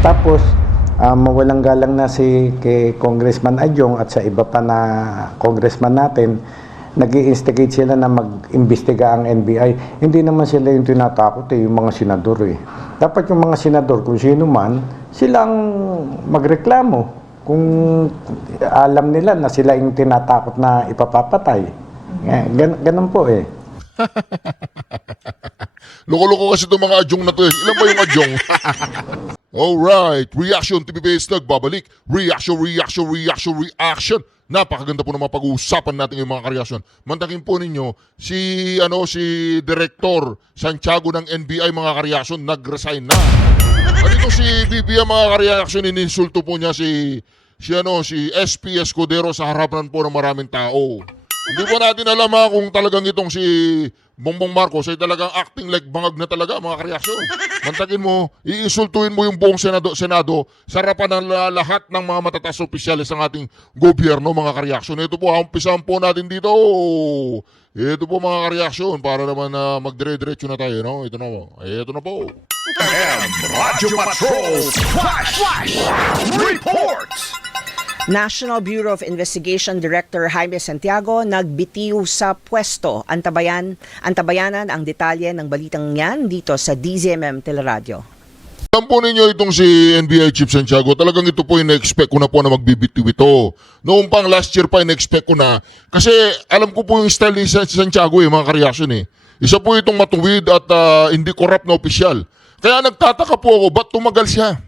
Tapos, mawalang galang na si kay Congressman Adjong at sa iba pa na congressman natin, nag-i-instigate sila na mag-imbestiga ang NBI. Hindi naman sila yung tinatakot yung mga senador eh. Dapat yung mga senador, kung sino man, silang magreklamo kung alam nila na sila yung tinatakot na ipapapatay. Ganun po eh. Loko-loko kasi itong mga adyong na to. Ilan ba yung adyong? Alright, reaction TVBase nagbabalik. Reaction. Napakaganda po ng mga pag-uusapan natin yung mga kareaksyon. Mantakin po ninyo si Director Santiago ng NBI mga kareaksyon nag-resign na. Dito si BBM mga kareaksyon ininsulto po niya si SP Escudero sa harapan po ng maraming tao. Hindi po natin alam kung talagang itong si Bongbong Marcos ay talagang acting like bangag na talaga mga kareaksyon. Mantakin mo, iinsultuin mo yung buong Senado sa harapan ng lahat ng mga matataas opisyalis ng ating gobyerno mga kareaksyon. Ito po, umpisahan po natin dito. Ito po mga kareaksyon para naman magdire-diretso na tayo. No? Ito na po. Ito na po. Radyo Patrol Flash Reports. National Bureau of Investigation Director Jaime Santiago nagbitiw sa pwesto. Antabayanan ang detalye ng balitang yan dito sa DZMM Teleradyo. Alam po ninyo itong si NBI Chief Santiago, talagang ito po yung na-expect ko na po na magbibitiw ito. Noong pang last year pa na-expect ko na. Kasi alam ko po yung style ni Santiago mga kareaksyon eh. Isa po itong matuwid at hindi corrupt na opisyal. Kaya nagtataka po ako, ba't tumagal siya?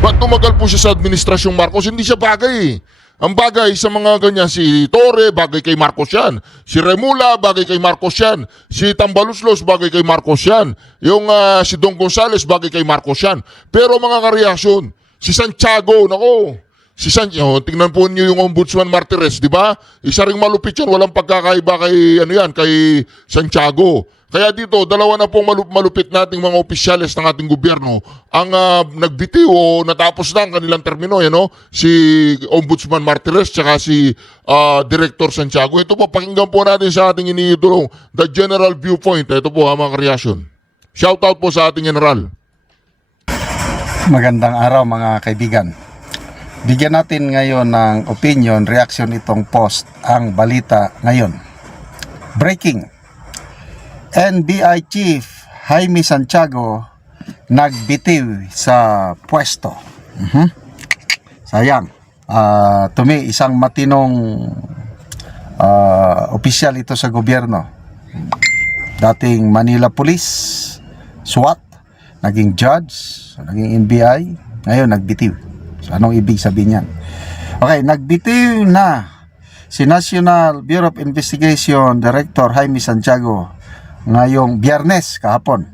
Ba't tumagal po siya sa administrasyong Marcos? Hindi siya bagay. Ang bagay sa mga ganyan, si Torre, bagay kay Marcos yan. Si Remula, bagay kay Marcos yan. Si Tambaluslos, bagay kay Marcos yan. Yung si Don Gonzales, bagay kay Marcos yan. Pero mga kareaksyon, si Santiago, Santiago, tingnan po niyo yung Ombudsman Martires, di ba? Isa ring malupit yan, walang pagkakaiba kay Santiago. Kaya dito, dalawa na pong malupit nating mga opisyalis ng ating gobyerno ang nagbitiw o natapos na ang kanilang termino, si Ombudsman Martires tsaka si Director Santiago. Ito po, pakinggan po natin sa ating iniidolong The General Viewpoint. Ito po mga kareaksyon. Shoutout po sa ating General. Magandang araw mga kaibigan. Bigyan natin ngayon ng opinion, reaction itong post, ang balita ngayon. Breaking. NBI Chief Jaime Santiago nagbitiw sa pwesto. Sayang. To me, isang matinong opisyal ito sa gobyerno. Dating Manila Police, SWAT, naging judge, naging NBI, ngayon nagbitiw. So, anong ibig sabihin yan? Okay, nagbitiw na si National Bureau of Investigation Director Jaime Santiago ngayong Biyernes kahapon,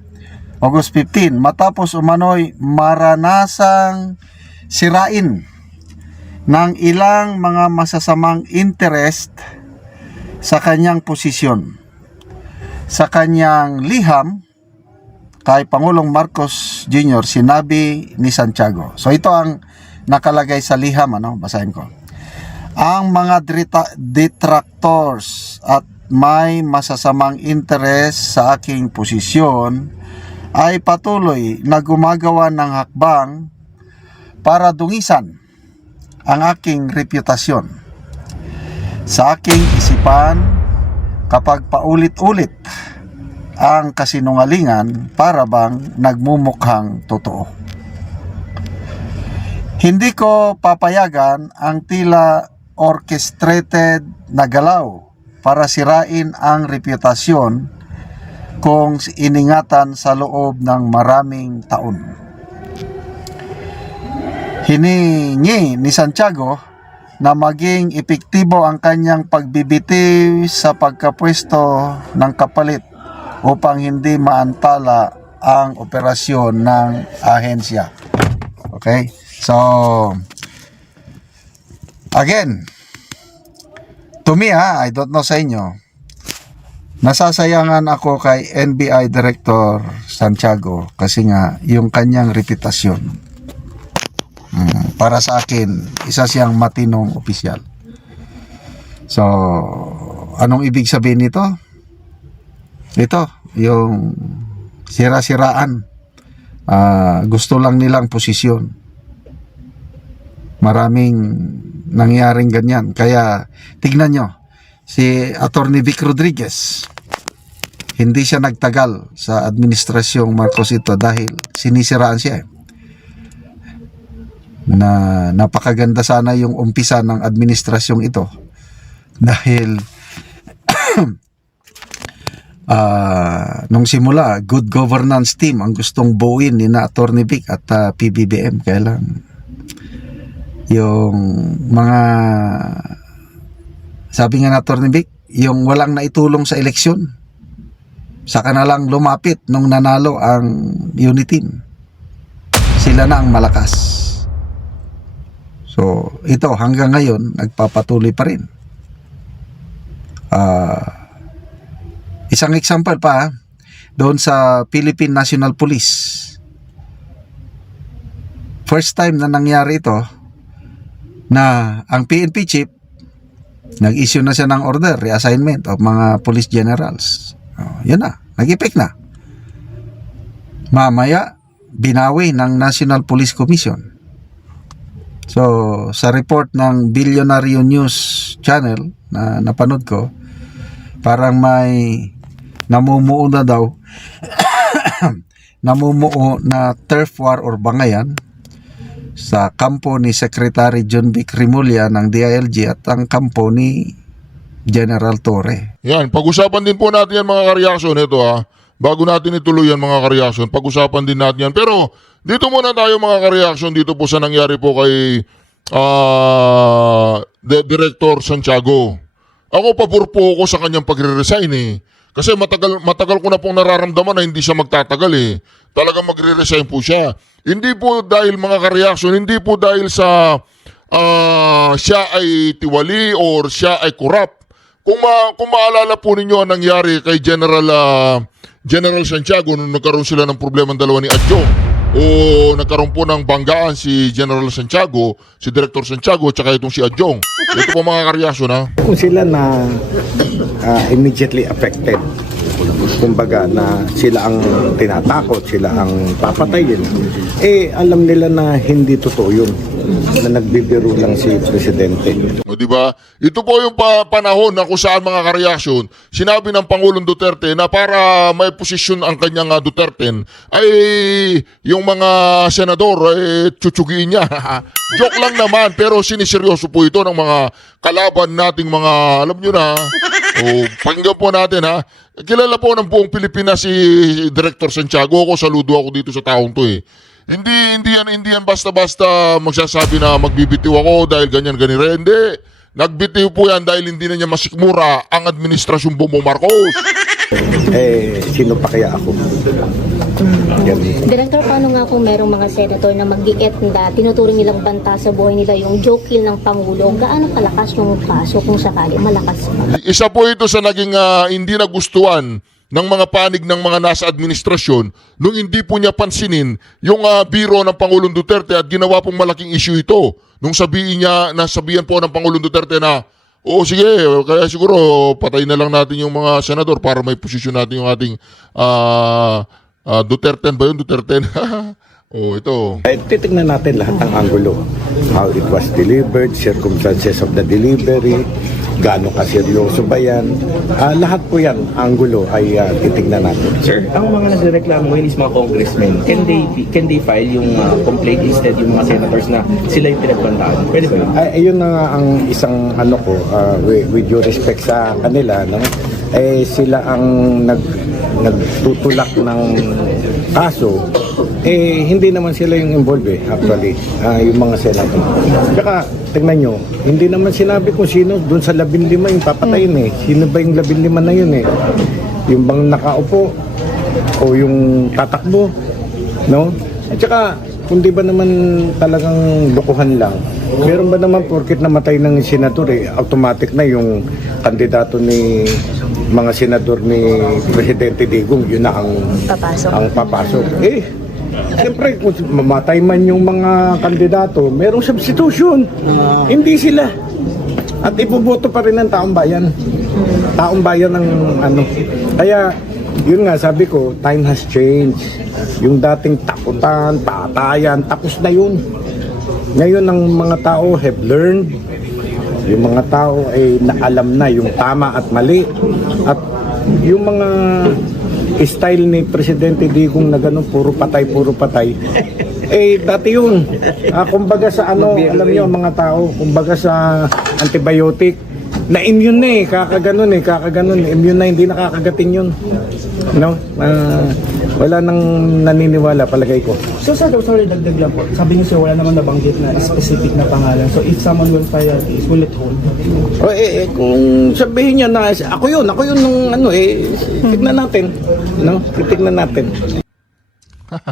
August 15, matapos umano'y maranasang sirain ng ilang mga masasamang interest sa kanyang posisyon. Sa kanyang liham kay Pangulong Marcos Jr., sinabi ni Santiago. So ito ang nakalagay sa liham, basahin ko. Ang mga detractors at may masasamang interes sa aking posisyon ay patuloy na gumagawa ng hakbang para dungisan ang aking reputasyon. Sa aking isipan, kapag paulit-ulit ang kasinungalingan, para bang nagmumukhang totoo. Hindi ko papayagan ang tila orchestrated na galaw para sirain ang reputasyon kung iningatan sa loob ng maraming taon. Hiningi ni Santiago na maging epektibo ang kanyang pagbibitiw sa pagkapwesto ng kapalit upang hindi maantala ang operasyon ng ahensya. Okay? So, again, to me I don't know sa inyo, nasasayangan ako kay NBI Director Santiago kasi nga yung kanyang reputasyon. Para sa akin, isa siyang matinong opisyal. So, anong ibig sabihin nito? Ito, yung sira-siraan Gusto lang nilang posisyon. Maraming nangyaring ganyan. Kaya tignan nyo, si Atty. Vic Rodriguez, hindi siya nagtagal sa administrasyong Marcos ito dahil sinisiraan siya. Na napakaganda sana yung umpisa ng administrasyong ito dahil nung simula, good governance team ang gustong buuin ni na Atty. Vic at PBBM. Kaya lang yung mga, sabi nga na Atty. Vic, yung walang naitulong sa eleksyon, saka na lang lumapit nung nanalo ang unit team. Sila na ang malakas. So, ito hanggang ngayon nagpapatuloy pa rin. Isang example pa, doon sa Philippine National Police. First time na nangyari ito na ang PNP chief nag-issue na siya ng order, reassignment of mga police generals. Yan na, nag-effect na. Mamaya, binawi ng National Police Commission. So, sa report ng Billionaire News Channel na napanood ko, parang may namumuo na daw namumuo na turf war or bangayan sa kampo ni Secretary John Vic Rimulya ng DILG at ang kampo ni General Torre. Yan, pag-usapan din po natin yan mga kareaksyon. Ito bago natin ituloy yan mga kareaksyon, pag-usapan din natin yan. Pero dito muna tayo mga kareaksyon dito po sa nangyari po kay Director Santiago. Ako pabor po ako sa kanyang pagre-resign Kasi matagal ko na pong nararamdaman na hindi siya magtatagal Talagang magre-resign po siya. Hindi po dahil mga kareaksyon, hindi po dahil sa siya ay tiwali or siya ay corrupt. Kung maalala po ninyo ang nangyari kay General Santiago nung nagkaroon sila ng problema ng dalawa ni Adjong o nagkaroon po ng banggaan si General Santiago, si Director Santiago at saka itong si Adjong. Ito po mga kareaksyon Kung sila na immediately affected, kumbaga na sila ang tinatakot, sila ang papatayin, alam nila na hindi totoo yun, na nagbibiro lang si Presidente. O diba? Ito po yung panahon na kung saan mga kareaksyon, sinabi ng Pangulong Duterte na para may posisyon ang kanyang Duterte ay yung mga senador tsutsugiin niya. Joke lang naman pero siniseryoso po ito ng mga kalaban nating mga, alam nyo na, pakinggan po natin Kilala po ng buong Pilipinas si Director Santiago. Saludo ako dito sa taong to Hindi yan basta-basta magsasabi na magbibitiw ako dahil ganyan. Hindi. Nagbitiw po yan dahil hindi na niya masikmura ang administrasyon Bongbong Marcos. Sino pa kaya ako? Director, paano nga kung merong mga senator na mag-iet na tinuturing nilang banta sa buhay nila yung joke kill ng Pangulo? Gaano kalakas yung kaso kung sakali malakas? Isa po ito sa naging hindi nagustuhan ng mga panig ng mga nasa administrasyon nung hindi po niya pansinin yung biro ng Pangulong Duterte at ginawa pong malaking issue ito. Nung nasabihan po ng Pangulong Duterte na sige, kaya siguro patayin na lang natin yung mga senador para may posisyon natin yung ating Duterte ba yun? Duterte. Ito. Titignan natin lahat ng anggulo. How it was delivered, circumstances of the delivery, gaano kaseryoso ba yan. Lahat po yan, anggulo ay titignan natin. Sir, ang mga nagreklamo ngayon is mga congressmen. Can they file yung complaint instead yung mga senators na sila yung pinagbantaan? Pwede ba yun? Ayun na nga ang isang with due respect sa kanila, no? Sila ang nagtutulak ng kaso. Hindi naman sila yung involved actually, yung mga senator. Tsaka, tingnan nyo, hindi naman sinabi kung sino doon sa 15 yung papatayin Sino ba yung 15 na yun Yung bang nakaupo o yung tatakbo, no? At tsaka, kung di ba naman talagang lokohan lang, meron ba naman porkit namatay ng senador automatic na yung kandidato ni mga senador ni Presidente Digong, yun na ang papasok. Siyempre, kung mamatay man yung mga kandidato, merong substitution. Hindi sila. At ipoboto pa rin ng taong bayan. Taong bayan ng Kaya, yun nga, sabi ko, time has changed. Yung dating takutan, patayan, tapos na yun. Ngayon, ang mga tao have learned. Yung mga tao ay naalam na yung tama at mali. At yung mga style ni Presidente Digong na ganun, puro patay. Eh, dati yun. Kumbaga sa ano, alam niyo mga tao, kumbaga sa antibiotic, na-immune na kakaganon. Immune na, hindi nakakagatin yun. No? Wala nang naniniwala, palagay ko. So sir, sorry, dagdag lang po. Sabi niyo sir, wala naman nabanggit na specific na pangalan. So if someone will file a case, will it hold? Kung sabihin niya na ako yun nung tignan natin. No? Titignan natin.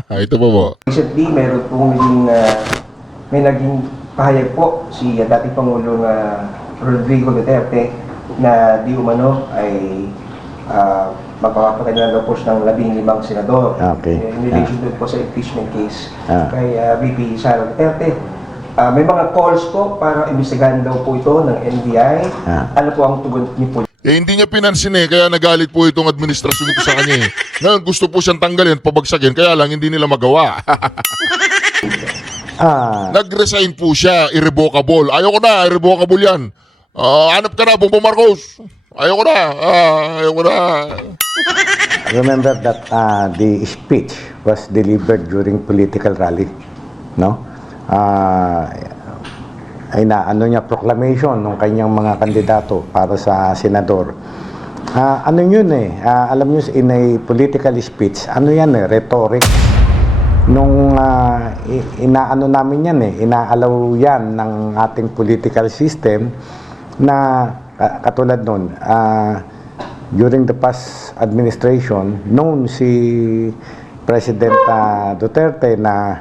Ito pa po. Recently, meron pong may naging pahayag po si dating Pangulong Rodrigo Duterte na di umano ay magpapatay na daw po siya ng 15 senador. Okay. In relation doon po sa impeachment case kay VP Sara Duterte. May mga calls po para imbestigahan daw po ito ng NBI. Ano po ang tugon niyo po? Hindi niya pinansin kaya nagalit po itong administrasyon ito sa kanya Ngayon gusto po siyang tanggalin, pabagsagin, kaya lang hindi nila magawa. Nag-resign po siya, irrevocable. Ayoko na, irrevocable yan. Hanap ka na, Bongbong Marcos. Ayoko na. Remember that the speech was delivered during political rally, no? Ay naano niya proclamation ng kanyang mga kandidato para sa senador. Ano yun alam niyo, in a political speech, ano yan rhetoric. Nung inaano namin yan inaalaw yan ng ating political system na katulad nun, during the past administration, known si President Duterte na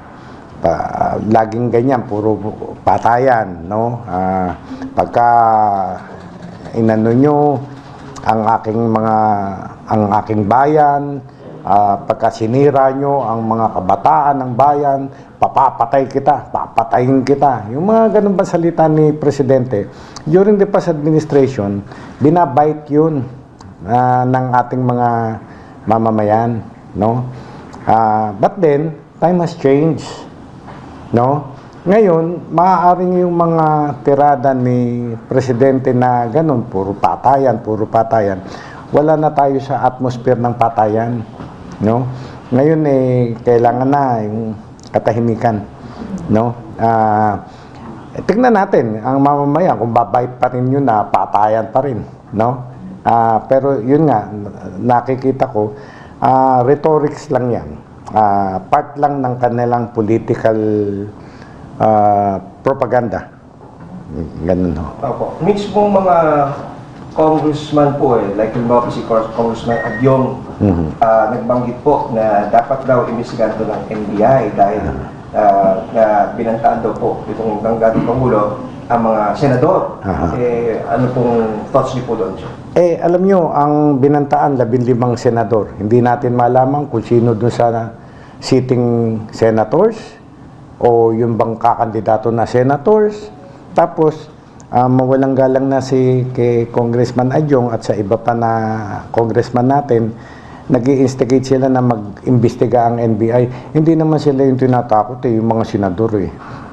laging ganyan, puro patayan, no? Pagka inano nyo ang aking bayan, pagka sinira nyo ang mga kabataan ng bayan, papatayin kita. Yung mga ganun ba salita ni Presidente, during the past administration, binabait yun ng ating mga mamamayan, no? But then, time has changed. No? Ngayon, maaaring yung mga tirada ni Presidente na ganun, puro patayan. Wala na tayo sa atmosphere ng patayan. No? Ngayon, kailangan na yung katahimikan. No? Tignan natin, ang mamamayan, kung babait pa rin yun na patayan pa rin. No? Pero yun nga, nakikita ko, rhetorics lang yan. Part lang ng kanilang political propaganda. Ganun ho. Opo. Mismo mga congressman po like yung mga si Congressman Adyong nagbanggit po na dapat daw imbestigahan ito ng NBI dahil na binantaan daw po itong dating Pangulo ang mga senador. Ano pong thoughts niyo po doon, sir? Alam nyo, ang binantaan 15 senador. Hindi natin malaman kung sino dun sa sitting senators o yung bang kakandidato na senators. Tapos, mawalang galang na kay Congressman Adyong at sa iba pa na congressman natin, nag-i-instigate sila na mag-imbestiga ang NBI. Hindi naman sila yung tinatakot yung mga senador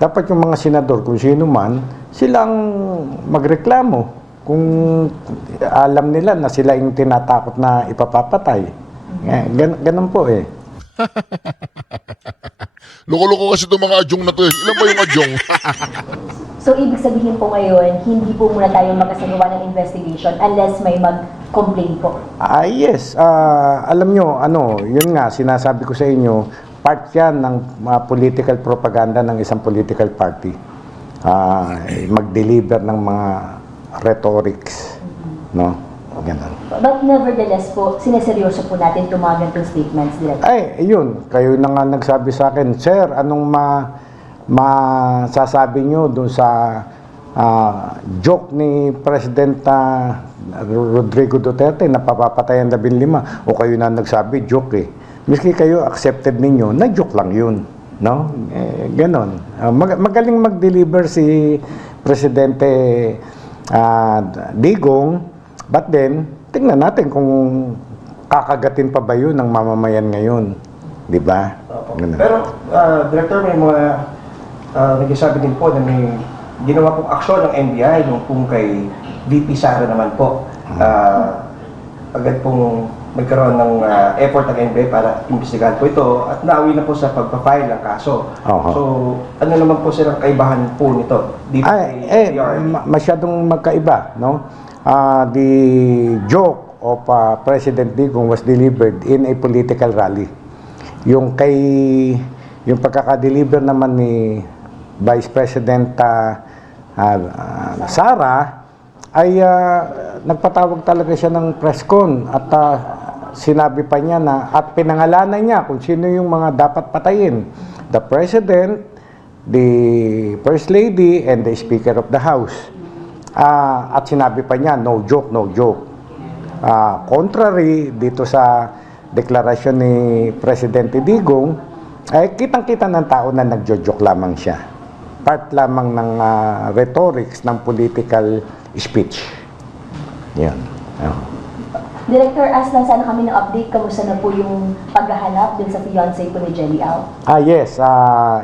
Dapat yung mga senador, kung sino man, silang magreklamo. Kung alam nila na sila yung tinatakot na ipapapatay. Ganun po Loko-loko kasi itong mga adyong na to Ilan ba yung adyong? So, ibig sabihin po ngayon, hindi po muna tayo makasagawa ng investigation unless may mag-complain po? Yes. Alam nyo, yun nga, sinasabi ko sa inyo, part yan ng political propaganda ng isang political party. Mag-deliver ng mga rhetorics. No? Ganun. But nevertheless po, sineseryoso po natin itong mga ganitong statements direct. Yun. Kayo na nga nagsabi sa akin, Sir, anong masasabi nyo doon sa joke ni President Rodrigo Duterte na papapatay ang 15? O kayo na nagsabi, joke Miski kayo accepted ninyo, na joke lang yun. No? Ganon. Magaling mag-deliver si Presidente Digong. But then, tingnan natin kung kakagatin pa ba yun ng mamamayan ngayon? Di ba? Ganun. Pero, Director, may mga nagsasabi din po na may ginawa pong aksyon ng NBI nung kung kay VP Sara naman po. Agad pong nagkaroon ng effort ng NBI para imbestigahan po ito at nauwi na po sa pagpa-file ng kaso. Oho. So, ano naman po silang kaibahan po nito? Dito kay PRRD? Masyadong magkaiba, no? The joke of President Digong was delivered in a political rally. Yung pagkaka-deliver naman ni Vice President Sara ay nagpatawag talaga siya ng press con at sinabi pa niya na at pinangalanan niya kung sino yung mga dapat patayin. The President, the First Lady, and the Speaker of the House. At sinabi pa niya, no joke, no joke. Contrary dito sa deklarasyon ni Presidente Digong, ay kitang-kita ng tao na nagjo-joke lamang siya. Part lamang ng rhetorics ng political speech. Yan. Director, ask lang sana kami ng update. Kamusta na po yung paghahanap dun sa fiancé po ni Jelly Al? Yes.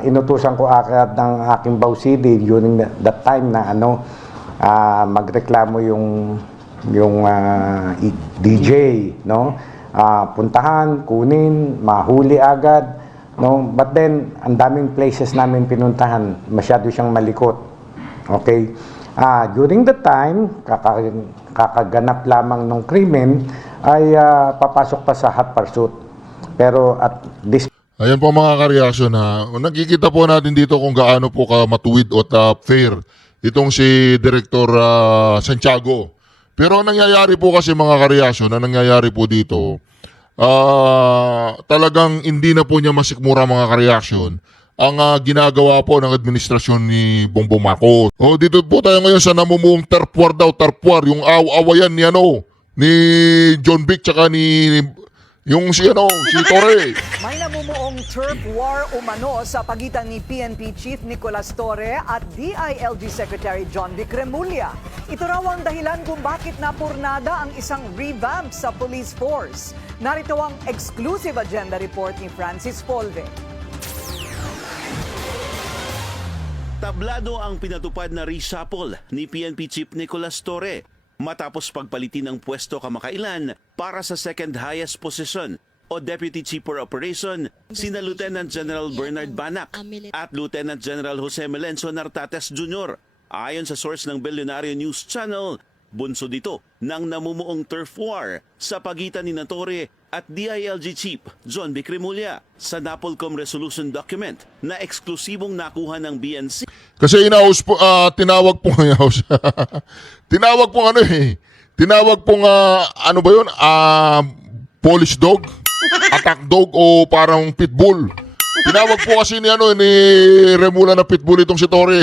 Inutusan ko agad ng aking Bausidi during that time na magreklamo yung DJ, no? Puntahan, kunin, mahuli agad, no? But then, ang daming places namin pinuntahan, masyado siyang malikot. Okay? During the time, kakaganap lamang ng krimen, ay papasok pa sa hot pursuit. Pero at this Ayan po mga kareaksyon ha. Nakikita po natin dito kung gaano po ka matuwid o fair itong si Director Santiago. Pero ang nangyayari po kasi mga kareaksyon, ang nangyayari po dito, talagang hindi na po niya masikmura mga kareaksyon ang ginagawa po ng administrasyon ni Bongbong Marcos. Dito po tayo ngayon sa namumuong terpuar, yung awayan ni ni John Vic tsaka si Torre. May namumuong turf war umano sa pagitan ni PNP Chief Nicolas Torre at DILG Secretary John Vic Remulla. Ito raw ang dahilan kung bakit napurnada ang isang revamp sa police force. Narito ang exclusive agenda report ni Francis Polve. Tablado ang pinatupad na reshuffle ni PNP Chief Nicolas Torre matapos pagpalitin ng pwesto kamakailan para sa second highest position o Deputy Chief for Operation sina Lieutenant General Bernard Banac at Lieutenant General Jose Melencio Nartates Jr. Ayon sa source ng Billionaire News Channel, bunso dito ng namumuong turf war sa pagitan ni Torre at DILG Chief John Vic Remulla sa Napolcom resolution document na eksklusibong nakuha ng BNC. Kasi tinawag po ng house. Tinawag po Tinawag po Polish dog, attack dog o parang pitbull. Tinawag po kasi ni Remulla na pitbull itong si Torre.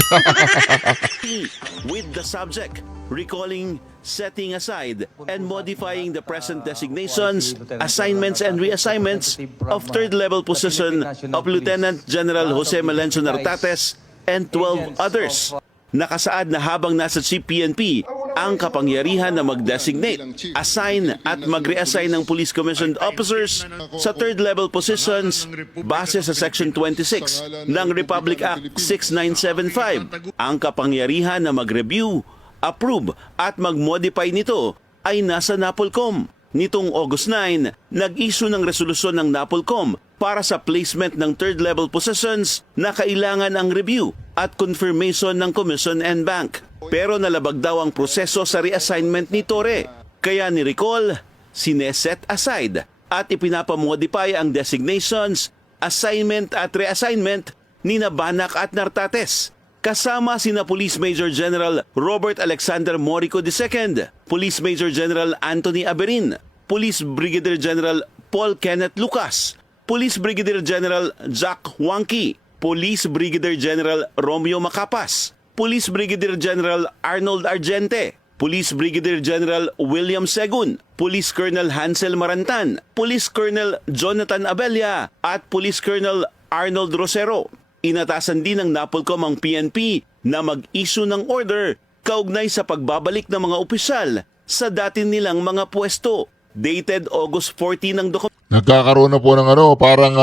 With the subject recalling, setting aside, and modifying the present designations, assignments, and reassignments of third-level position of Lieutenant General Jose Melencio Nartates and 12 others. Nakasaad na habang nasa Chief PNP ang kapangyarihan na mag-designate, assign at mag-reassign ng police commissioned officers sa third-level positions base sa Section 26 ng Republic Act 6975. Ang kapangyarihan na mag-review, approve at mag-modify nito ay nasa Napolcom. Nitong August 9, nag-issue ng resolusyon ng Napolcom para sa placement ng third-level positions na kailangan ang review at confirmation ng Commission and Bank. Pero nalabag daw ang proseso sa reassignment ni Torre. Kaya ni-recall, sineset aside at ipinapamodify ang designations, assignment at reassignment ni Banac at Nartates. Kasama sina Police Major General Robert Alexander Morico II, Police Major General Anthony Aberin, Police Brigadier General Paul Kenneth Lucas, Police Brigadier General Jack Huangki, Police Brigadier General Romeo Macapas, Police Brigadier General Arnold Argente, Police Brigadier General William Segun, Police Colonel Hansel Marantan, Police Colonel Jonathan Abella at Police Colonel Arnold Rosero. Inatasan din ng Napolcom ang PNP na mag-issue ng order kaugnay sa pagbabalik ng mga opisyal sa dati nilang mga pwesto. dated August 14 ng dokumento. Nagkakaroon na po ng parang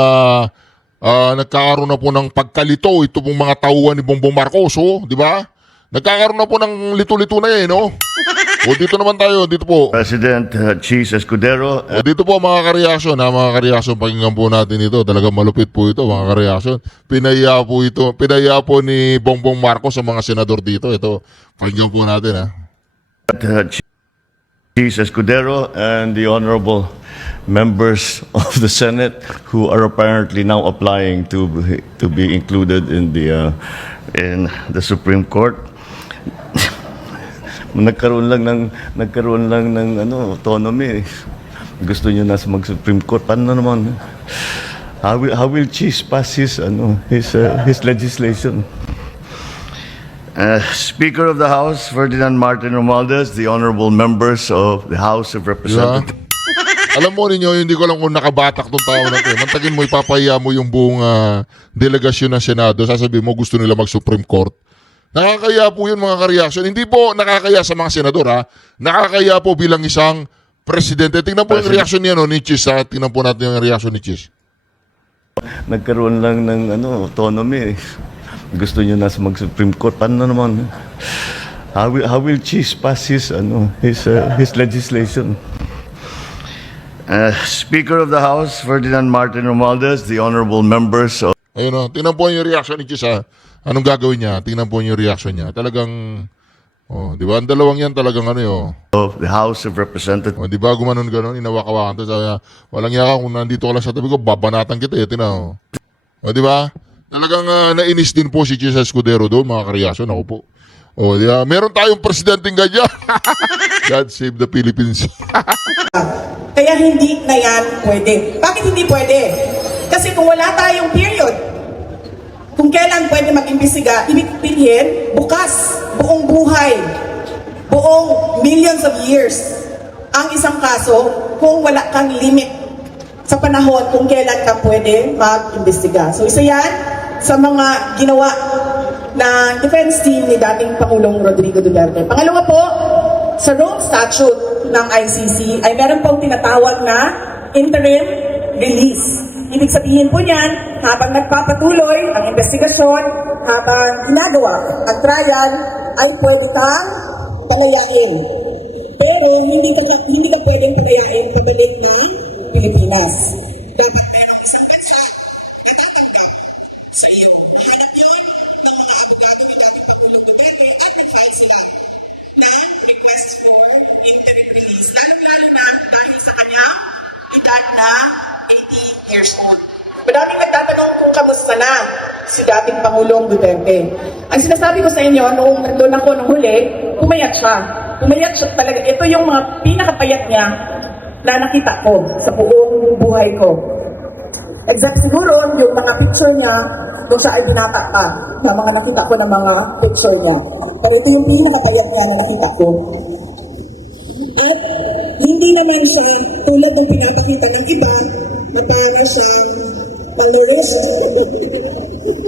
nagkakaroon na po ng pagkalito ito pong mga tauhan ni Bongbong Marcos, di ba? Nagkakaroon na po ng lito-lito na no? O dito naman tayo, dito po. President Cheese Escudero. O dito po mga kareaksyon, mga kareaksyon, pakinggan po natin ito. Talagang malupit po ito, mga kareaksyon. Pinaya po ni Bongbong Marcos sa mga senador dito. Ito, pakinggan po natin Cheese Escudero and the honorable members of the Senate who are apparently now applying to be included in the Supreme Court. nagkaroon lang ng autonomy. Gusto niyo na mag-Supreme Court. Paano naman? How will Cheese pass his legislation? Speaker of the House Ferdinand Martin Romualdez, the honorable members of the House of Representatives. Alam mo ninyo, hindi ko lang kung nakabatak tong tao na ito. Mantagin mo, ipapahiya mo yung buong delegasyon ng Senado. Sasabihin mo, gusto nila mag-Supreme Court. Nakakaya po yun, mga kareaksyon. Hindi po nakakaya sa mga senador, nakakaya po bilang isang presidente. Tingnan po yung reaksyon niya ni Cheese. Tingnan po natin yung reaksyon ni Cheese. Nagkaroon lang ng autonomy. Gusto niyo na mag-Supreme Court. Paano naman? How will Cheese pass his legislation? Speaker of the House Ferdinand Martin Romualdez, the honorable members of... Ayun tingnan po yung reaction ni Cheese. Anong gagawin niya? Tingnan po yung reaction niya. Talagang, di ba? Ang dalawang yan talagang of the House of Representatives. Di ba? Gumanon-ganon, inawak-awakan to. Sabi, walang yaka, kung nandito ka lang sa tabi ko, babanatan kita. Tingnan. Di ba? Talagang nainis din po si Cheese Escudero doon, mga kareaksyon. Ako po. Di ba? Meron tayong presidenteng ganyan. God save the Philippines. Kaya hindi na yan pwede. Bakit hindi pwede? Kasi kung wala tayong period, kung kailan pwede mag-imbestiga, ibig sabihin, bukas, buong buhay, buong millions of years, ang isang kaso kung wala kang limit sa panahon kung kailan ka pwede mag-imbestiga. So isa yan sa mga ginawa ng defense team ni dating Pangulong Rodrigo Duterte. Pangalawa po, sa Rome Statute ng ICC ay meron pong tinatawag na interim release. Ibig sabihin po niyan, habang nagpapatuloy ang investigasyon, habang ginagawa ang trial, ay pwede kang palayain. Pero hindi ka pwedeng palayain pabalik ng Pilipinas. Dapat mayroong isang bansa na tatanggap sa iyo. Hanap yun ng mga abogado ng dating Pangulong Duterte at nag-file sila ng request for interim release. Lalong-lalo na dahil sa kanyang edad na 80 years old. Maraming nagtatanong kung kamusta na si dating Pangulong Duterte. Ang sinasabi ko sa inyo, noong nandun ako nung huli, pumayat siya. Pumayat siya talaga. Ito yung mga pinakapayat niya na nakita ko sa buong buhay ko. Except siguro yung mga picture niya kung siya ay binata pa, na mga nakita ko ng mga picture niya. Pero ito yung pinakapayat niya na nakita ko. At hindi naman siya tulad ng pinapakita ng iba na para siyang malnourished.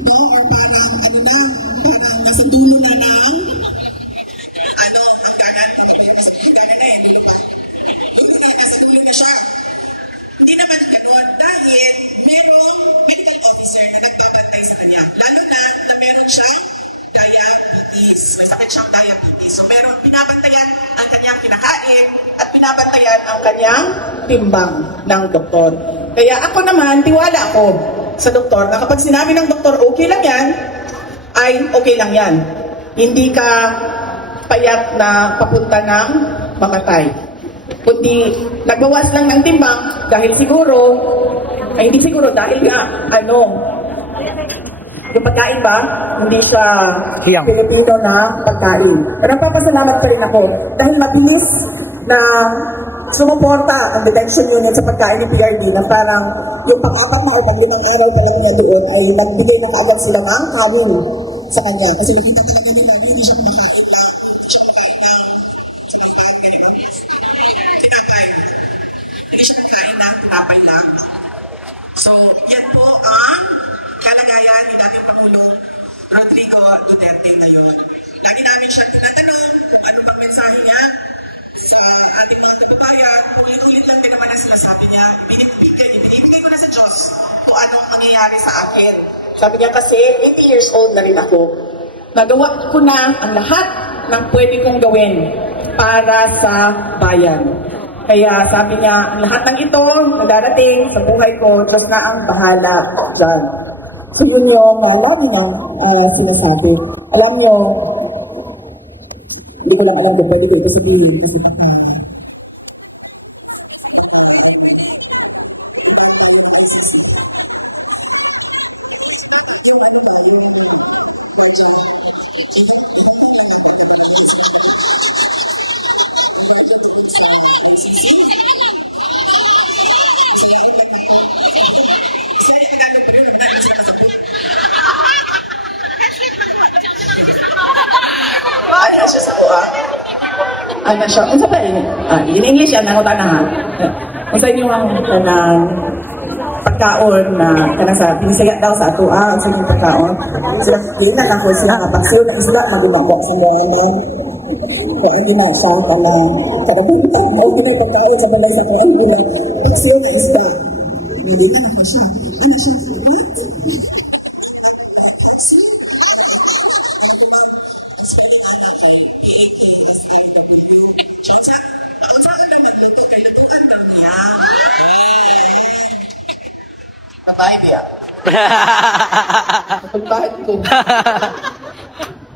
No? Or parang parang nasa dulo na ng hangganan. Nasa hangganan na di ba? Nasa dulo na siya. Hindi naman gano'n dahil merong medical officer na nagbabantay sa kanya. Lalo na meron siyang diabetes. May sakit siyang diabetes. So meron, binabantayan ang kanyang pinakain at binabantayan ang kanyang timbang ng doktor. Kaya ako naman, tiwala ako sa doktor na kapag sinabi ng doktor, okay lang yan, ay okay lang yan. Hindi ka payat na papunta ng mamatay. Kundi nagbawas lang ng timbang dahil siguro, ay hindi siguro dahil nga, yung pagkain ba, hindi siya Pilipino na pagkain. Pero nagpapasalamat pa rin ako dahil mabilis na sumuporta ang detention unit sa pagkain ni PRD na parang yung pang-apat na o pang-limang araw pa lang niya doon ay nagbigay ng kaagad sila ang kanin sa kanya. Kasi nakita pa lang nila, hindi siya kumakain na, hindi siya kumakain ng tinapay. Hindi siya kumakain ng tinapay lang. So, yan po ang kalagayan ni dating Pangulong Rodrigo Duterte ngayon. Lagi namin siya tinatanong kung ano bang mensahe niya sa ating mga kababayan, ulit-ulit lang din naman ang sinasabi niya, binibigay ko na sa Diyos kung anong mangyayari sa akin. Sabi niya kasi, 80 years old na rin ako. Nagawa ko na ang lahat ng pwede kong gawin para sa bayan. Kaya sabi niya, ang lahat ng ito na darating sa buhay ko, Diyos na ang bahala dyan. So yun yung alam niya sinasabi. Alam niyo, hindi ko lang alam kung pwede ko sabihin kasi ano siya sa kuha? Ano siya? Unsa ba yun? In English yan, nangutan na ha. Unsa yun yung kanang pagkaon na kanang sa binisaya daw sa ato unsa yung pagkaon? Sila kailan ako sila kapagsiyo na isla magumako sa mga ko ang gina sa kanang kadabutan o kinay pagkaon sa balay sa kuan gula pagsiyo na isla. Hindi na siya. Ano siya? Babae biya. Pagpahit ko.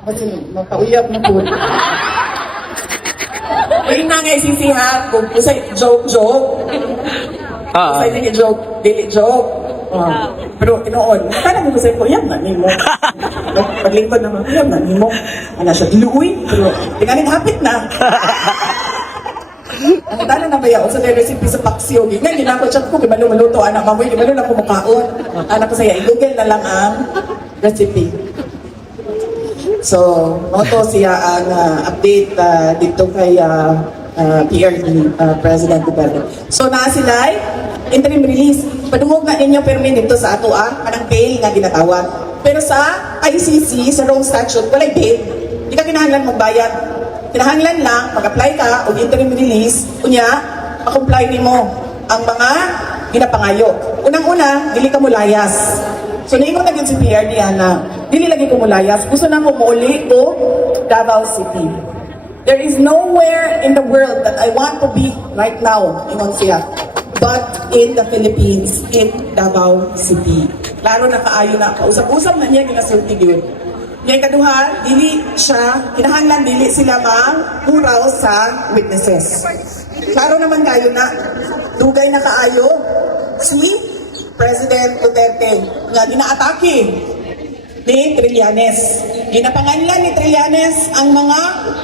Kasi makauyap na po. Ay na nga isisihan kung kasi joke. Kasi hindi joke, dili joke. Pero tinoon, kaya mo kasi uyap na nimo. Paglingkod naman, uyap na nimo. Ano siya, iluoy. Pero tingaling hapit na. Ang dala na bayaw sa recipe sa paksiw. Nga, ginako chat ko, gimalo maluto, anak mamoy, gimalo na kumakaon. Anak ko saya, i-google na lang ang recipe. So, moto siya ang update dito kay PRD, President Duterte. So, naa sila, interim release. Padungog na ninyo permin dito sa ato kanang bail nga ginatawag. Pero sa ICC, sa wrong statute, walay bail. Di ka kinahanglan magbayad. Kinahanglan lang, mag-apply ka o interim release, kunya, makomply nimo ang mga ginapangayo. Unang-una, dili ka mulayas. So, naingon na yun si PRD, na dili lagi ko mulayas. Gusto na ko muli ko Davao City. There is nowhere in the world that I want to be right now, ingon siya, but in the Philippines, in Davao City. Klaro na kaayo na, kausap-usap na niya, ginasulti yun. Yung kaduha, dili siya, kinahanglan dili sila mang-huraw sa witnesses. Klaro naman kayo na, dugay na kaayo si President Duterte nga ginaatake ni Trillanes. Ginapanganlan ni Trillanes ang mga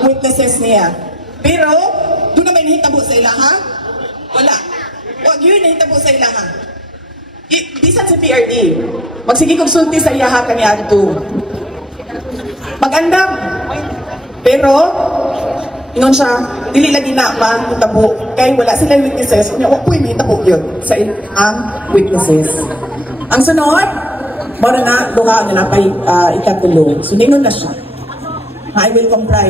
witnesses niya. Pero, doon na may nahitabo sa ilaha? Wala. Huwag yun nahitabo sa ilaha. Bisan si PRD, magsige kong sulti sa ilaha kaniya ito. Magandang. Pero, ingon siya, dili lagi na mahitabo. Kaya wala sila witnesses. Wala po yung mahitabo yun sa ang witnesses. Ang sunod, mara na, duha na napay ikatulo. So, ningon na siya. I will comply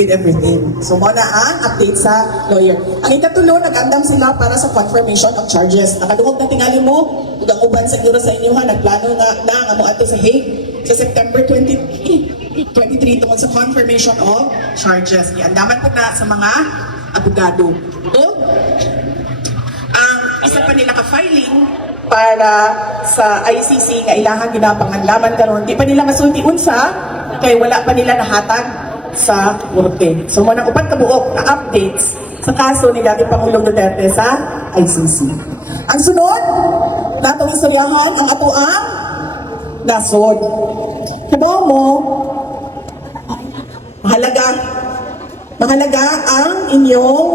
with everything. So, muna ang update sa lawyer. Ang ikatulo, nag-andam sila para sa confirmation of charges. Nakadungog na tingali mo, ugang uban siguro sa inyo ha, nagplano na mo ato sa Hague sa September 23 tungkol sa confirmation of charges. Iandaman po na sa mga abogado. O, ang isa pa nila ka-filing para sa ICC nga ilahang ginapanganlaman karon, di pa nila masulti unsa kay wala pa nila nahatag sa korte. So muna upat ka buok na updates sa kaso ni dating Pangulong Duterte sa ICC. Ang sunod, natong istoryahan ang ato ang nasod. Kabaw mo, mahalaga ang inyong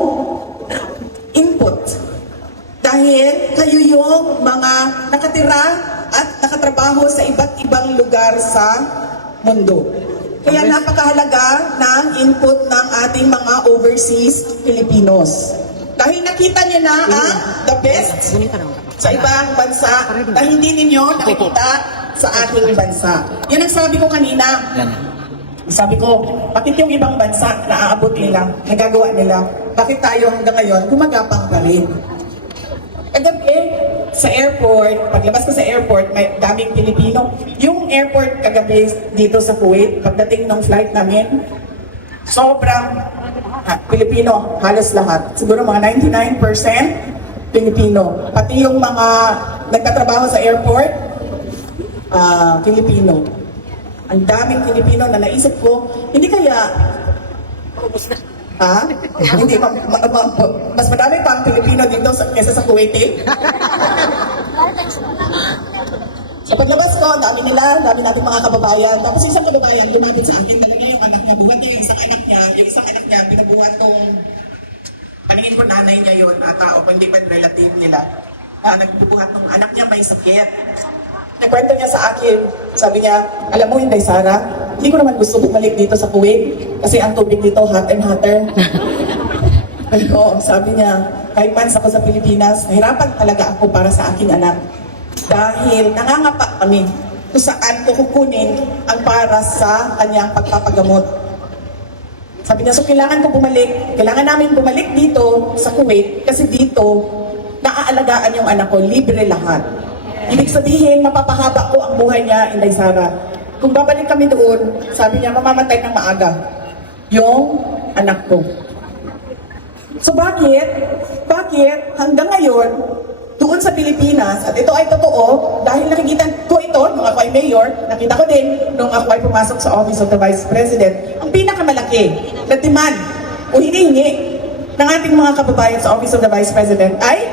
input. Dahil kayo yung mga nakatira at nakatrabaho sa iba't ibang lugar sa mundo. Kaya napakahalaga ng input ng ating mga overseas Filipinos. Dahil nakita niyo na ang the best sa ibang bansa na hindi ninyo nakikita sa ating bansa. Yan ang sabi ko kanina. Sabi ko, bakit yung ibang bansa na aabot nila, nagagawa nila, bakit tayo hanggang ngayon gumagapang pa rin? Kagabi, sa airport, paglabas ko sa airport, may daming Pilipino. Yung airport kagabi dito sa Kuwait, pagdating ng flight namin, sobrang Pilipino, halos lahat. Siguro mga 99% Pilipino. Pati yung mga nagtatrabaho sa airport, Pilipino. Ang daming Pilipino na naisip ko, hindi kaya, hindi, mas marami pa ang Pilipino dito kaysa sa Kuwait. Sa paglabas ko, dami nating mga kababayan. Tapos isang kababayan, lumapit sa akin, talaga yung anak niya, buhat niya yung isang anak niya, binabuhat tong, paningin ko nanay niya yun, ata, o hindi pa relative nila, nagbubuhat ng anak niya may sakit. Nagkwento niya sa akin, sabi niya, alam mo, Inday Sara, hindi ko naman gusto bumalik dito sa Kuwait kasi ang tubig dito hot and hotter. Pero sabi niya, 5 months ako sa Pilipinas, nahirapan talaga ako para sa aking anak. Dahil nangangapa kami kung saan ko kukunin ang para sa kanyang pagpapagamot. Sabi niya, so kailangan namin bumalik dito sa Kuwait kasi dito naaalagaan yung anak ko, libre lahat. Ibig sabihin, mapapahaba ko ang buhay niya, Inday Sara. Kung babalik kami doon, sabi niya, mamamatay ng maaga yung anak ko. So bakit hanggang ngayon, doon sa Pilipinas, at ito ay totoo, dahil nakikita ko ito, nung ako ay mayor, nakita ko din, nung ako ay pumasok sa Office of the Vice President, ang pinakamalaki na demand o hinihingi ng ating mga kababayan sa Office of the Vice President ay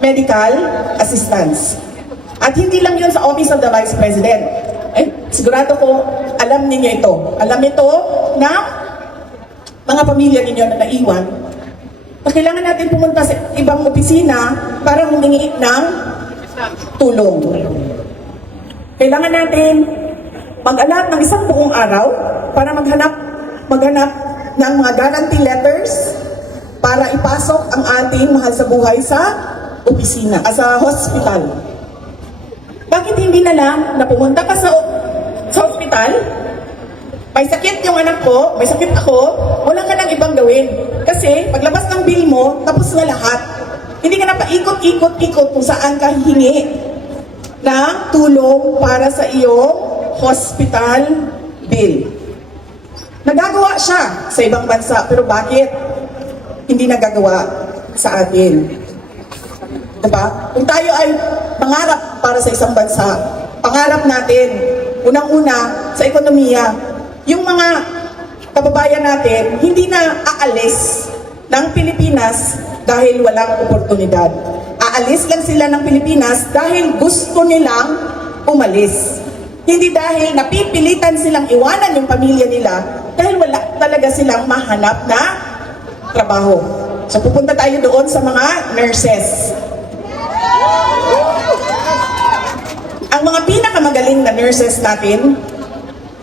medical assistance. At hindi lang yun sa Office of the Vice President. Sigurado ko, alam ninyo ito. Alam ito na mga pamilya ninyo na naiwan, na kailangan natin pumunta sa ibang opisina para humingi ng tulong. Kailangan natin mag-alat ng isang buong araw para maghanap ng mga guarantee letters para ipasok ang ating mahal sa buhay sa opisina, sa hospital. Bakit hindi na lang na pumunta ka sa hospital, may sakit yung anak ko, may sakit ako, wala ka nang ibang gawin. Kasi paglabas ng bill mo, tapos na lahat. Hindi ka na paikot-ikot kung saan ka hihingi ng tulong para sa iyong hospital bill. Nagagawa siya sa ibang bansa, pero bakit hindi nagagawa sa atin? Diba? Kung tayo ay pangarap para sa isang bansa, pangarap natin, unang-una, sa ekonomiya, yung mga kababayan natin, hindi na aalis ng Pilipinas dahil walang oportunidad. Aalis lang sila ng Pilipinas dahil gusto nilang umalis. Hindi dahil napipilitan silang iwanan yung pamilya nila dahil wala talaga silang mahanap na trabaho. So pupunta tayo doon sa mga nurses. Ang mga pinakamagaling na nurses natin,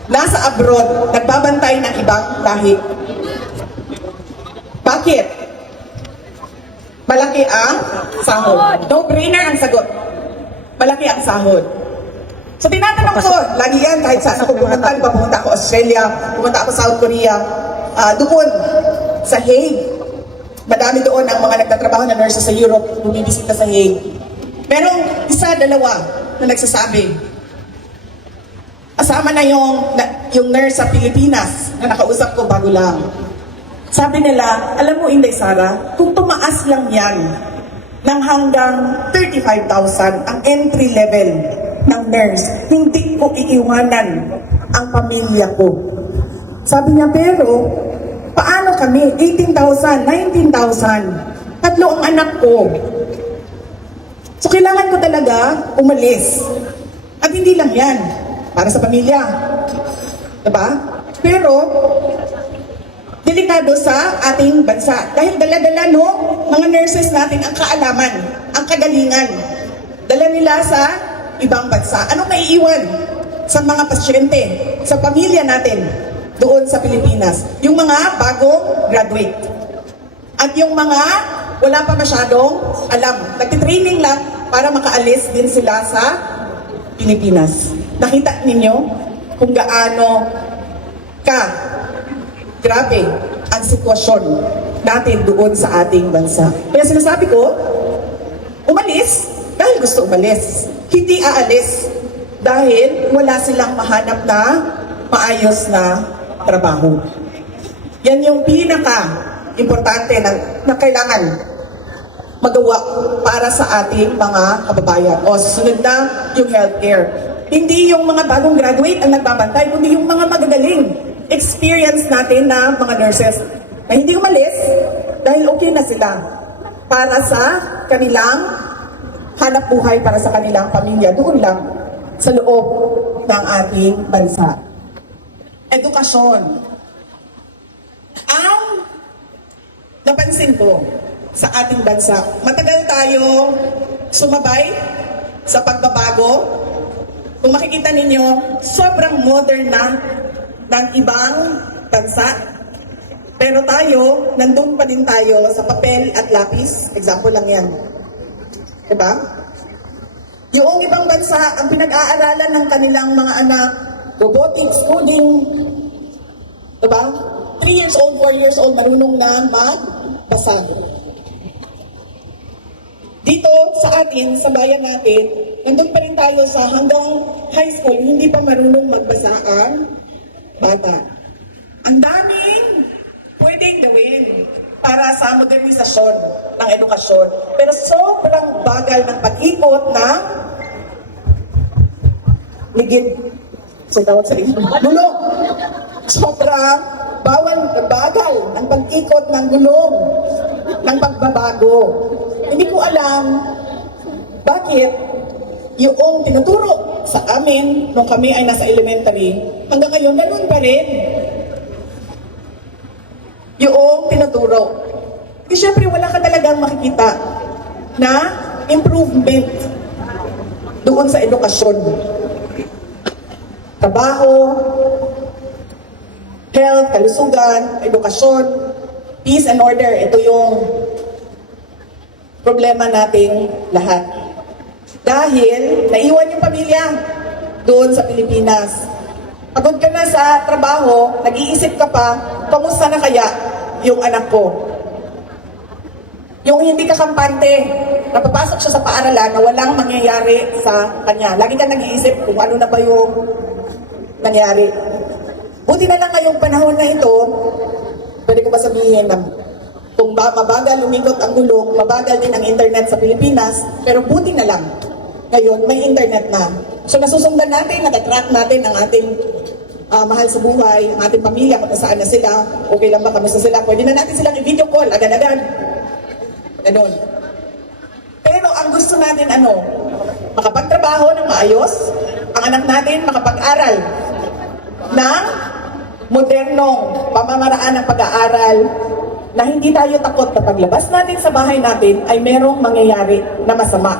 nasa abroad, nagbabantay ng ibang lahi. Bakit? Malaki ang sahod. No-brainer ang sagot. Malaki ang sahod. So tinatanong ko, lagi yan, kahit saan ako pumunta ako Australia, pumunta ako South Korea, doon, sa Hague. Madami doon ang mga nagtatrabaho na nurses sa Europe, bumibisita sa Hague. Merong isa, dalawa na nagsasabi. Asama na yung nurse sa Pilipinas na nakausap ko bago lang. Sabi nila, alam mo Inday Sara, kung tumaas lang yan ng hanggang 35,000 ang entry level ng nurse, hindi ko iiwanan ang pamilya ko. Sabi niya, pero paano kami? 18,000, 19,000. 3 ang anak ko. So kailangan ko talaga umalis. At hindi lang yan, para sa pamilya. Diba? Pero, delikado sa ating bansa. Dahil dala-dala no, mga nurses natin ang kaalaman, ang kagalingan. Dala nila sa ibang bansa. Anong naiiwan sa mga pasyente, sa pamilya natin doon sa Pilipinas? Yung mga bagong graduate. At yung mga wala pa masyadong alam. Nagtitraining lang para makaalis din sila sa Pilipinas. Nakita ninyo kung gaano grabe ang sitwasyon natin doon sa ating bansa. Kaya sinasabi ko, umalis dahil gusto umalis. Hindi aalis dahil wala silang mahanap na maayos na trabaho. Yan yung pinaka-importante na kailangan magawa para sa ating mga kababayan. O susunod na yung healthcare. Hindi yung mga bagong graduate ang nagbabantay, kundi yung mga magagaling experience natin na mga nurses na hindi umalis dahil okay na sila para sa kanilang hanap buhay, para sa kanilang pamilya doon lang sa loob ng ating bansa. Edukasyon. Ang napansin ko sa ating bansa, matagal tayo sumabay sa pagbabago. Kung makikita ninyo, sobrang modern na ng ibang bansa. Pero tayo, nandun pa din tayo sa papel at lapis. Example lang yan. Diba? Yung ibang bansa, ang pinag-aaralan ng kanilang mga anak, robotics, coding, diba? 3 years old, 4 years old, marunong na magbasa. Dito sa atin, sa bayan natin, nandun pa rin tayo sa hanggang high school, hindi pa marunong magbasa ang bata. Ang daming pwedeng gawin para sa modernisasyon ng edukasyon. Pero sobrang bagal ng pag-ikot ng ligid. So tawag sa gulong. Sobrang bagal ng pag-ikot ng gulong ng pagbabago. Hindi ko alam bakit yung tinuturo sa amin nung kami ay nasa elementary, hanggang ngayon ganun pa rin yung tinuturo. Kasi syempre wala ka talagang makikita na improvement doon sa edukasyon. Trabaho, health, kalusugan, edukasyon, peace and order, ito yung problema nating lahat. Dahil naiwan yung pamilya doon sa Pilipinas. Pagod ka na sa trabaho, nag-iisip ka pa, kamusta na kaya yung anak ko? Yung hindi ka kampante, napapasok siya sa paaralan na walang mangyayari sa kanya. Lagi ka nag-iisip kung ano na ba yung nangyari. Buti na lang ngayong panahon na ito, pwede ko ba sabihin na kung mabagal lumikot ang gulong, mabagal din ang internet sa Pilipinas, pero buti na lang, ngayon may internet na. So nasusundan natin, natatrack natin ang ating mahal sa buhay, ang ating pamilya, kung saan na sila, okay lang ba kami sa sila, pwede na natin silang i-video call, agad-agad. Ganun. Pero ang gusto natin makapagtrabaho ng maayos, ang anak natin makapag-aral ng modernong pamamaraan ng pag-aaral, na hindi tayo takot na paglabas natin sa bahay natin ay merong mangyayari na masama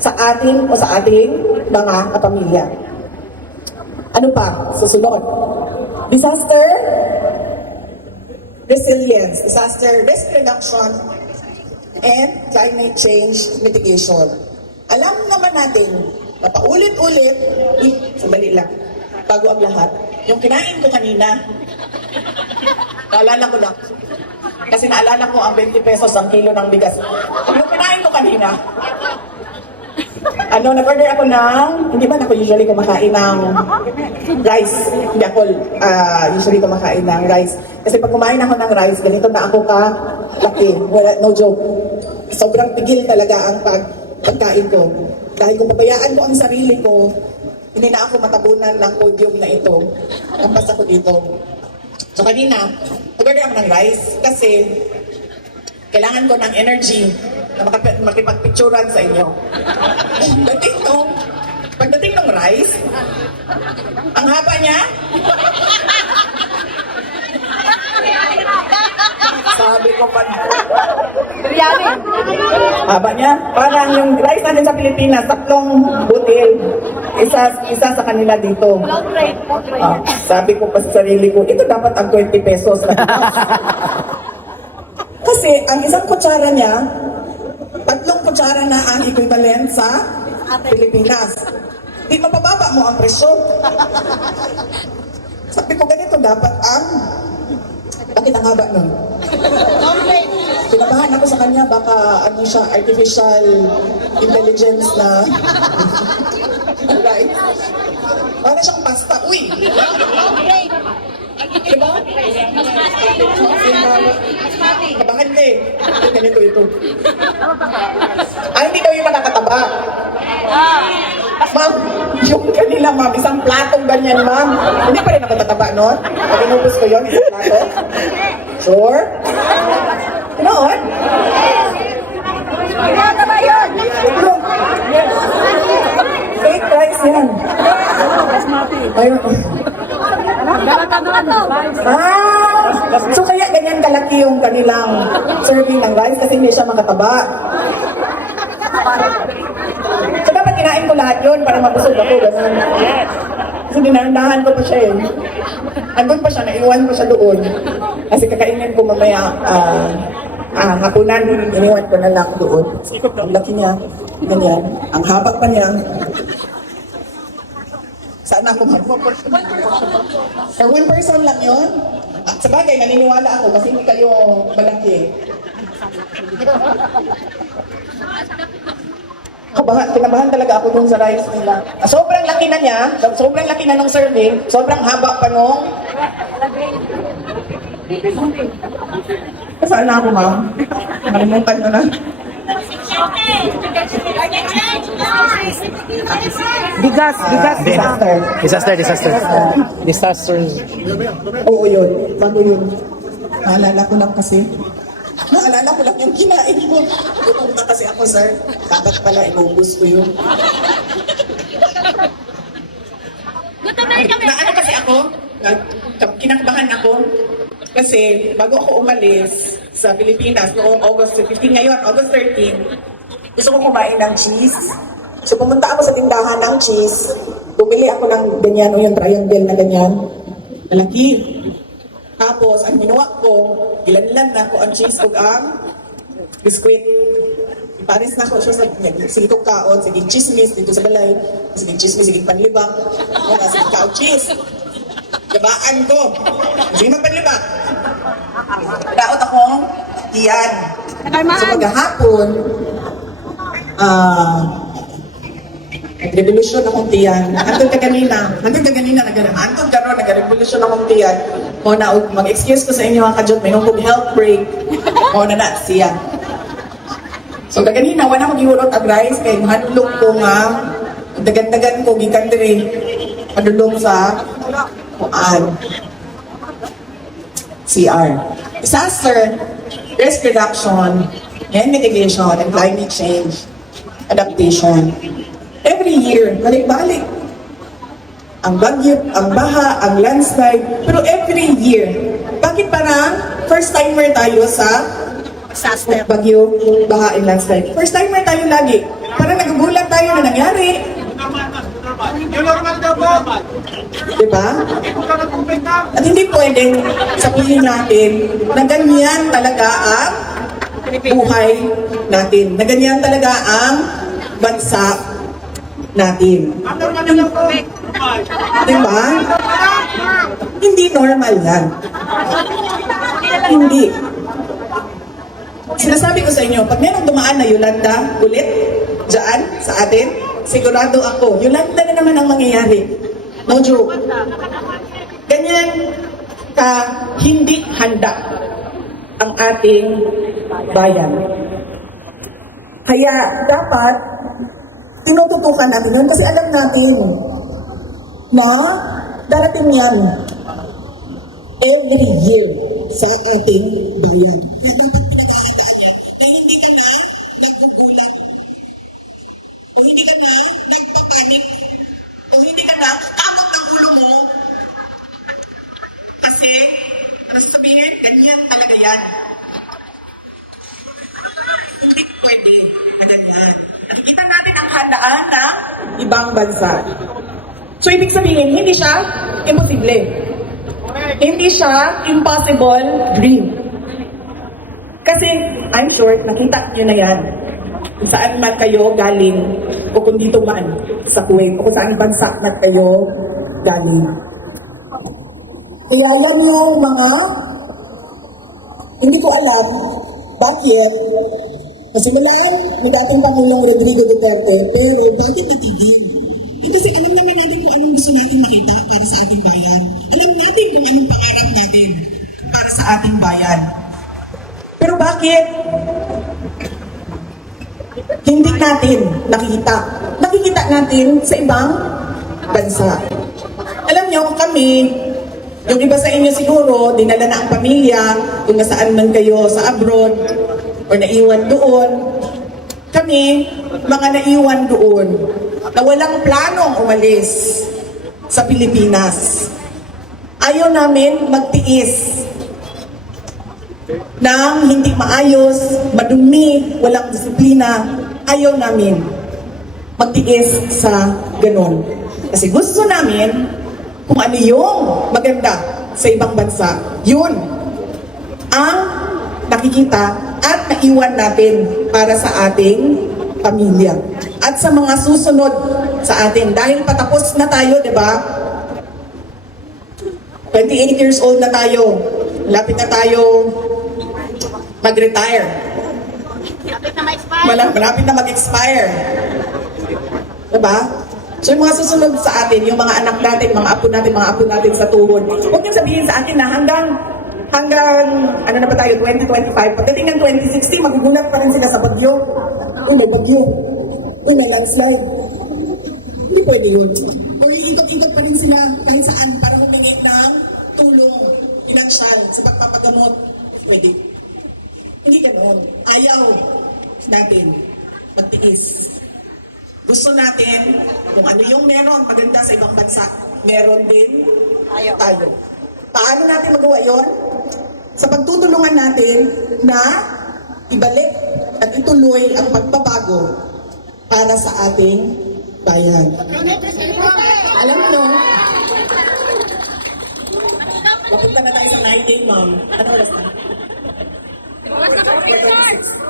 sa atin o sa ating mga kapamilya. Ano pa? Susunod. Disaster resilience, disaster risk reduction, and climate change mitigation. Alam naman natin na paulit-ulit, sandali lang, bago ang lahat, yung kinain ko kanina, naalala ko lang, kasi naalala ko ang 20 pesos ang kilo ng bigas. Yung kinain ko kanina, nag-order ako ng, hindi ba ako usually kumakain ng rice. Hindi ako usually kumakain ng rice. Kasi pag kumain ako ng rice, ganito na ako ka-laki. No joke. Sobrang tigil talaga ang pagkain ko. Dahil kung pabayaan ko ang sarili ko, hindi na ako matabunan ng podium na ito. Kampas ako dito. So kanina, nag-order ako ng rice kasi kailangan ko ng energy na makipagpicturan sa inyo. Pagdating ng rice, ang haba niya, sabi ko pa, haba niya, parang yung rice natin sa Pilipinas, 3 butil, isa sa kanila dito. Sabi ko pa sa sarili ko, ito dapat ang 20 pesos na kasi ang isang kutsara niya, 3 kutsara na ang equivalent sa Pilipinas. Di mapababa mo ang presyo. Sabi ko, ganito dapat ang, bakit ang haba nun? Pinabahan ako sa kanya, baka ano siya, artificial intelligence na. Right? Parang siyang pasta. Uy! Diba? Kabahan ka eh. Ganito ito. Ay, hindi daw yung nakakataba. Ma'am, yung kanila ma'am, isang platong ganyan ma'am. Hindi pa rin ako tataba nun. Pag inubos ko yun, isang plato. Sure? Ganoon? Fake rice yan. Ayun. So kaya ganyan kalaki yung kanilang serving ng rice kasi hindi siya makataba. So dapat kinain ko lahat yun para mabusog ako. Ganun. Kasi dinandahan ko pa siya eh. Andun pa siya, naiwan ko siya doon. Kasi kakainin ko mamaya hapunan, iniwan ko na lang doon. Ang laki niya, ganyan. Ang haba pa niya. Saan ako For one person lang yun? Sa bagay, naniniwala ako kasi hindi kayo malaki. Kinabahan talaga ako dun sa rice nila. Sobrang laki na niya, sobrang laki na ng serving, sobrang haba pa nung. Saan na ako, ma'am? Nalimutan ko na. Bigas. Disaster. Oo yun, bago yun. Naalala ko lang kasi. Naalala ko lang yung kinain ko. Gutom na kasi ako, sir. Dapat pala inubos ko yun. Naano kasi ako, kinakabahan ako. Kasi bago ako umalis sa Pilipinas noong August 15 ngayon, August 13, gusto ko kumain ng cheese. So pumunta ako sa tindahan ng cheese. Bumili ako ng ganyan o yung triangle na ganyan. Malaki. Tapos ang minuwa ko, ilan-ilan na ko ang cheese o ang biskuit. Ipares na ko siya sa sige kaon, sige chismis dito sa balay. Sige chismis, sige panlibak. Sige kaon cheese. Gabaan ko. Sige magpanlibak. Daot akong iyan. So maghahapon, nag-revolusyon akong tiyan. Hantod ka ganina, nag-revolusyon akong tiyan. O na, mag-excuse ko sa inyo mga kadyot, may nung health break. O na siya. So kaganina, wala akong ihulot ang rice, kaya hanulog ko nga, dagan-dagan ko, gikan diri, padulong sa CR. Disaster, risk reduction, and mitigation, and climate change, adaptation. Every year, balik-balik. Ang bagyo, ang baha, ang landslide, pero every year. Bakit parang first timer tayo sa bagyo, baha, and landslide? First timer tayo lagi. Parang nagugulat tayo na nangyari. Diba? At hindi pwedeng sabihin natin na ganyan talaga ang buhay natin. Na ganyan talaga ang bansa natin. Diba? Hindi normal yan. Hindi. Sinasabi ko sa inyo, pag merong dumaan na Yolanda ulit, dyan, sa atin, sigurado ako, Yolanda na naman ang mangyayari. No joke. Ganyan ka hindi handa ang ating bayan. Kaya dapat tinututukan natin yun kasi alam natin na darating yan every year sa ating bayan. Kaya dapat pinag-ahataan yan na hindi ka na nagkukulat o hindi ka na nagpapanik o hindi ka na kamot ng ulo mo kasi ano sasabihin, ganyan talaga yan. Hindi pwede na ganyan. Nakikita natin ang handaan ng ibang bansa. So, ibig sabihin, hindi siya imposible. Hindi siya impossible dream. Kasi, I'm sure, nakita niyo na yan. Kung saan man kayo galing, o kung dito man sa Kuwait, o kung saan bansa man kayo galing. Kaya yan yung mga Hindi ko alam bakit nasimulaan ni dating Pangulong Rodrigo Duterte, pero bakit natigil? Kasi alam naman natin kung anong gusto natin makita para sa ating bayan. Alam natin kung anong pangarap natin para sa ating bayan. Pero bakit hindi natin nakikita? Nakikita natin sa ibang bansa. Alam niyo, kami, yung iba sa inyo siguro, dinala na ang pamilya, kung nasaan man kayo sa abroad, o naiwan doon. Kami, mga naiwan doon, na walang planong umalis sa Pilipinas. Ayaw namin magtiis ng hindi maayos, madumi, walang disiplina. Ayaw namin magtiis sa ganon. Kasi gusto namin kung ano yung maganda sa ibang bansa. Yun ang nakikita at naiwan natin para sa ating pamilya. At sa mga susunod sa atin. Dahil patapos na tayo, di ba? 28 years old na tayo. Malapit na tayo mag-retire. Malapit na mag-expire. Diba? So yung mga susunod sa atin, yung mga anak natin, mga apo natin sa tuhod, huwag niyong sabihin sa akin na hanggang ano na ba tayo, 2025, pagdating ng 2060, magugulat pa rin sila sa bagyo. Uy, may bagyo. Uy, may landslide. Hindi pwede yun. Or iikot-ikot pa rin sila kahit saan para humingi ng tulong pinansyal sa pagpapagamot. Pwede. Hindi ganoon. Ayaw natin magtiis. Gusto natin kung ano yung meron maganda sa ibang bansa, meron din tayo. Paano natin magawa yun? Sa pagtutulungan natin na ibalik at ituloy ang pagbabago para sa ating bayan. Alam nyo, mapunta na tayo sa 9 ma'am. Ano oras na? 4:26.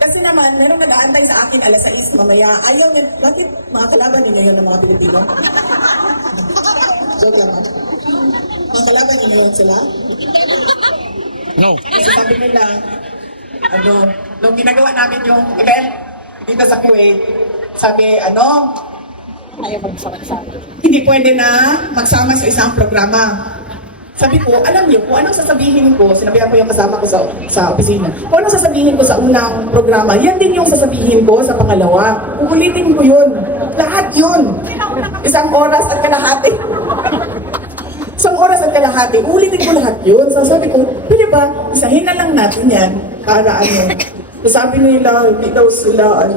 Kasi naman, meron nag-aantay sa akin alas 6 mamaya. Ayaw niya, bakit mga kalaban ninyo yun ng mga Pilipino? Joke lang, ma'am. Mga kalaban ninyo yun sila? No. Kasi sabi nila, nung ginagawa namin yung event dito sa Kuwait, sabi, ayaw magsama-sama. Hindi pwede na magsama sa isang programa. Sabi ko, alam niyo, kung anong sasabihin ko, sinabihan ko yung kasama ko sa opisina, kung anong sasabihin ko sa unang programa, yan din yung sasabihin ko sa pangalawa. Uulitin ko yun. Lahat yun. 1 oras at kalahati. 1 oras at kalahati. Uulitin ko lahat yun. So sabi ko, pwede ba, isahin na lang natin yan para So sabi nila, hindi daw sila,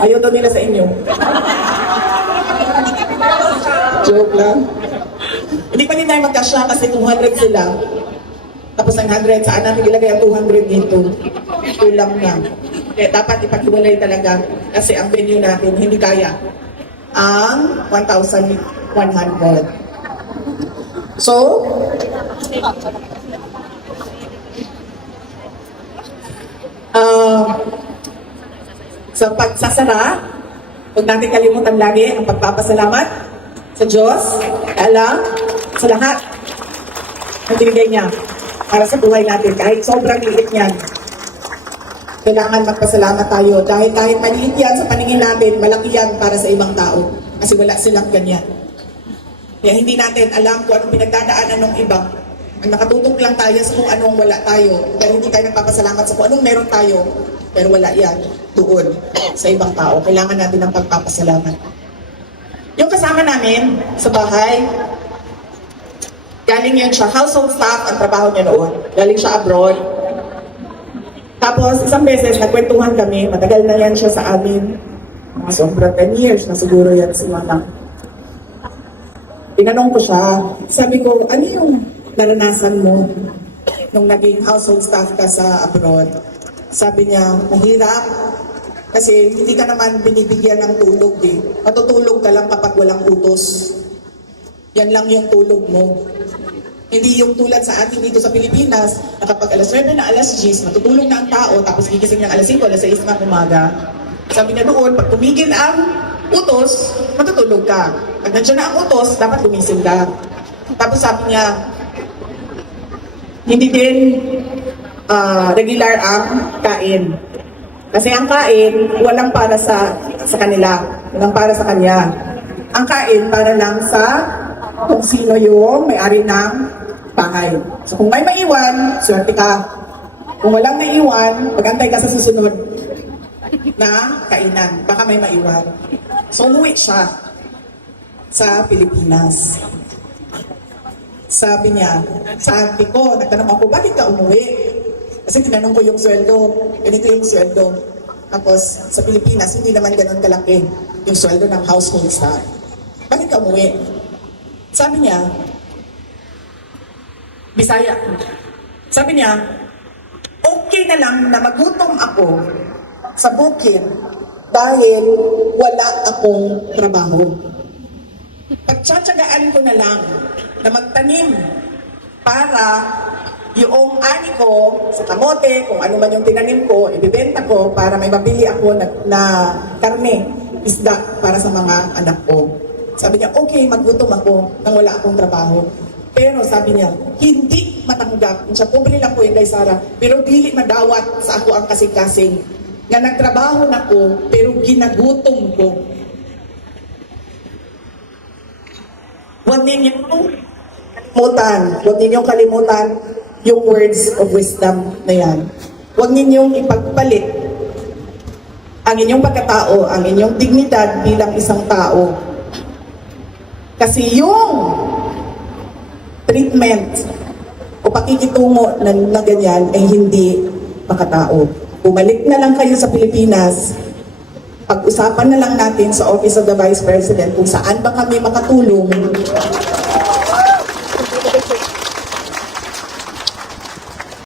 ayaw daw nila sa inyo. Joke lang. Hindi pa rin tayo magkasya kasi 200 sila. Tapos 900, saan natin ilagay ang 200 dito? Kulang na. Kaya dapat ipaghiwalay talaga kasi ang venue natin hindi kaya ang 1,100. So, sa pagsasara, huwag natin kalimutan lagi ang pagpapasalamat sa Diyos, Allah, sa lahat na binigay niya para sa buhay natin. Kahit sobrang liit niyan, kailangan magpasalamat tayo. Dahil kahit maliit yan sa paningin natin, malaki yan para sa ibang tao. Kasi wala silang ganyan. Kaya hindi natin alam kung anong pinagdadaanan ng iba. Ang nakatutok lang tayo sa kung anong wala tayo. Pero hindi tayo nagpapasalamat sa kung anong meron tayo. Pero wala yan doon sa ibang tao. Kailangan natin ng pagpapasalamat. Yung kasama namin sa bahay, galing yan siya, household staff ang trabaho niya noon. Galing siya abroad. Tapos isang beses, nagkwentuhan kami, matagal na yan siya sa amin. Mga sobrang 10 years na siguro yan si Manang. Tinanong ko siya, sabi ko, ano yung naranasan mo nung naging household staff ka sa abroad? Sabi niya, mahirap. Kasi hindi ka naman binibigyan ng tulog eh. Matutulog ka lang kapag walang utos. Yan lang yung tulog mo. Hindi yung tulad sa atin dito sa Pilipinas, na kapag alas 9 na alas 10, matutulog na ang tao, tapos gigising ng alas 5, alas 6 na umaga. Sabi niya noon, pag tumigil ang utos, matutulog ka. Pag nandiyan na ang utos, dapat gumising ka. Tapos sabi niya, hindi din regular ang kain. Kasi ang kain, walang para sa kanila. Walang para sa kanya. Ang kain para lang sa kung sino yung may-ari ng bahay. So kung may maiwan, swerte ka. Kung walang maiwan, pag-antay ka sa susunod na kainan. Baka may maiwan. So umuwi siya sa Pilipinas. Sabi niya, sabi ko, nagtanong ako, bakit ka umuwi? Kasi tinanong ko yung sweldo, ganito yung sweldo. Tapos sa Pilipinas, hindi naman ganun kalaki yung sweldo ng household staff. Bakit ka umuwi? Sabi niya, Bisaya. Sabi niya, okay na lang na magutom ako sa bukid dahil wala akong trabaho. Pagtsatsagaan ko na lang na magtanim para yung ani ko sa kamote, kung ano man yung tinanim ko, ibibenta ko para may mabili ako na karne, isda para sa mga anak ko. Sabi niya, okay, magutom ako nang wala akong trabaho. Pero sabi niya, hindi matanggap. Siya, pobre lang po yung kay Sarah, pero dili madawat sa ako ang kasing-kasing na nagtrabaho na ko, pero ginagutom ko. Huwag ninyong kalimutan yung words of wisdom na yan. Huwag ninyong ipagpalit ang inyong pagkatao, ang inyong dignidad bilang isang tao. Kasi yung treatment o pakikitungo na ganyan ay hindi makatao. Bumalik na lang kayo sa Pilipinas, pag-usapan na lang natin sa Office of the Vice President kung saan ba kami makatulong